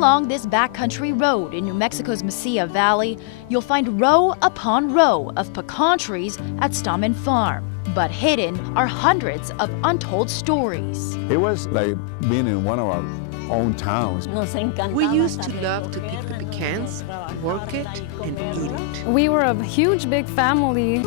along this backcountry road in New Mexico's Mesilla Valley, you'll find row upon row of pecan trees at Stammen Farm. But hidden are hundreds of untold stories. It was like being in one of our own towns. We used to love to pick the pecans, work it, and eat it. We were a huge, big family.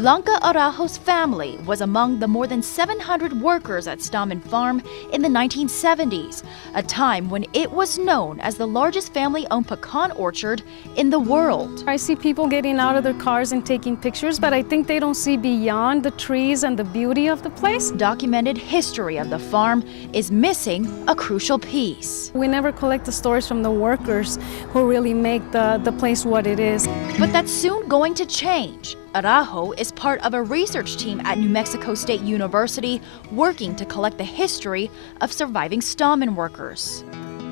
Blanca Araujo's family was among the more than 700 workers at Stammen Farm in the 1970s, a time when it was known as the largest family-owned pecan orchard in the world. I see people getting out of their cars and taking pictures, but I think they don't see beyond the trees and the beauty of the place. Documented history of the farm is missing a crucial piece. We never collect the stories from the workers who really make the place what it is. But that's soon going to change. Araujo is part of a research team at New Mexico State University working to collect the history of surviving Stammen workers.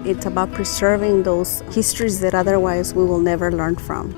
It's about preserving those histories that otherwise we will never learn from.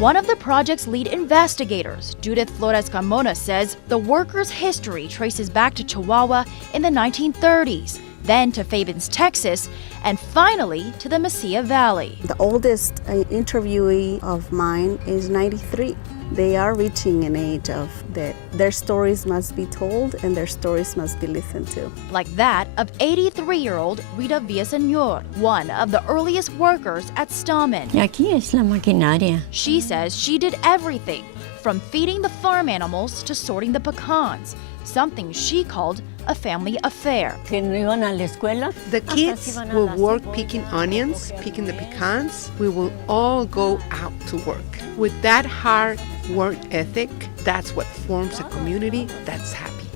One of the project's lead investigators, Judith Flores Carmona, says the workers' history traces back to Chihuahua in the 1930s, then to Fabens, Texas, and finally to the Mesilla Valley. The oldest interviewee of mine is 93. They are reaching an age of that their stories must be told and their stories must be listened to. Like that of 83-year-old Rita Villaseñor, one of the earliest workers at Stammen. Y aquí es la maquinaria. She says she did everything, from feeding the farm animals to sorting the pecans, something she called a family affair. The kids will work picking onions, picking the pecans. We will all go out to work. With that hard work ethic, that's what forms a community that's happy.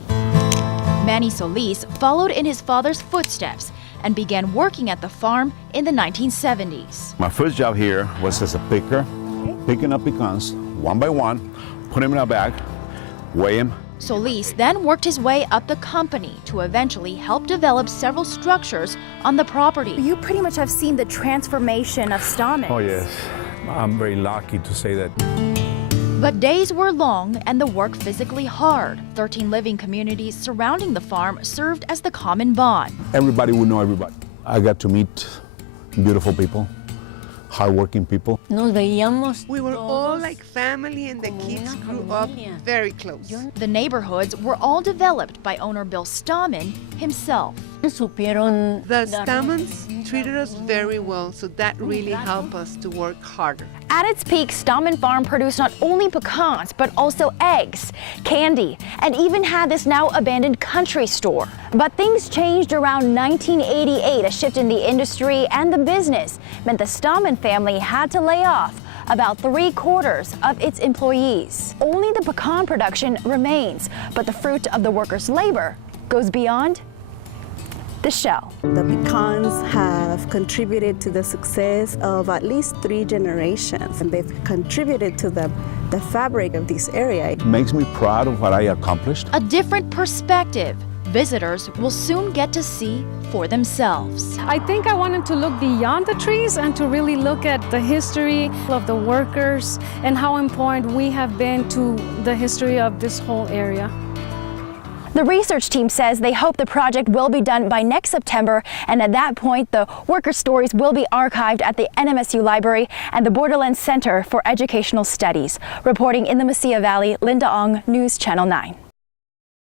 Manny Solis followed in his father's footsteps and began working at the farm in the 1970s. My first job here was as a picker, picking up pecans one by one, put them in a bag, weigh them. Solis then worked his way up the company to eventually help develop several structures on the property. You pretty much have seen the transformation of Stammen. Oh yes, I'm very lucky to say that. But days were long and the work physically hard. 13 living communities surrounding the farm served as the common bond. Everybody would know everybody. I got to meet beautiful people, hardworking people. We were all like family and the kids grew up very close. The neighborhoods were all developed by owner Bill Stammen himself. The Stammens treated us very well, so that really helped us to work harder. At its peak, Stammen Farm produced not only pecans, but also eggs, candy, and even had this now abandoned country store. But things changed around 1988. A shift in the industry and the business meant the Stammen family had to lay off about 3/4 of its employees. Only the pecan production remains, but the fruit of the workers' labor goes beyond the shell. The pecans have contributed to the success of at least 3 generations, and they've contributed to the fabric of this area. It makes me proud of what I accomplished. A different perspective visitors will soon get to see for themselves. I think I wanted to look beyond the trees and to really look at the history of the workers and how important we have been to the history of this whole area. The research team says they hope the project will be done by next September, and at that point, the worker stories will be archived at the NMSU Library and the Borderlands Center for Educational Studies. Reporting in the Mesilla Valley, Linda Ong, News Channel 9.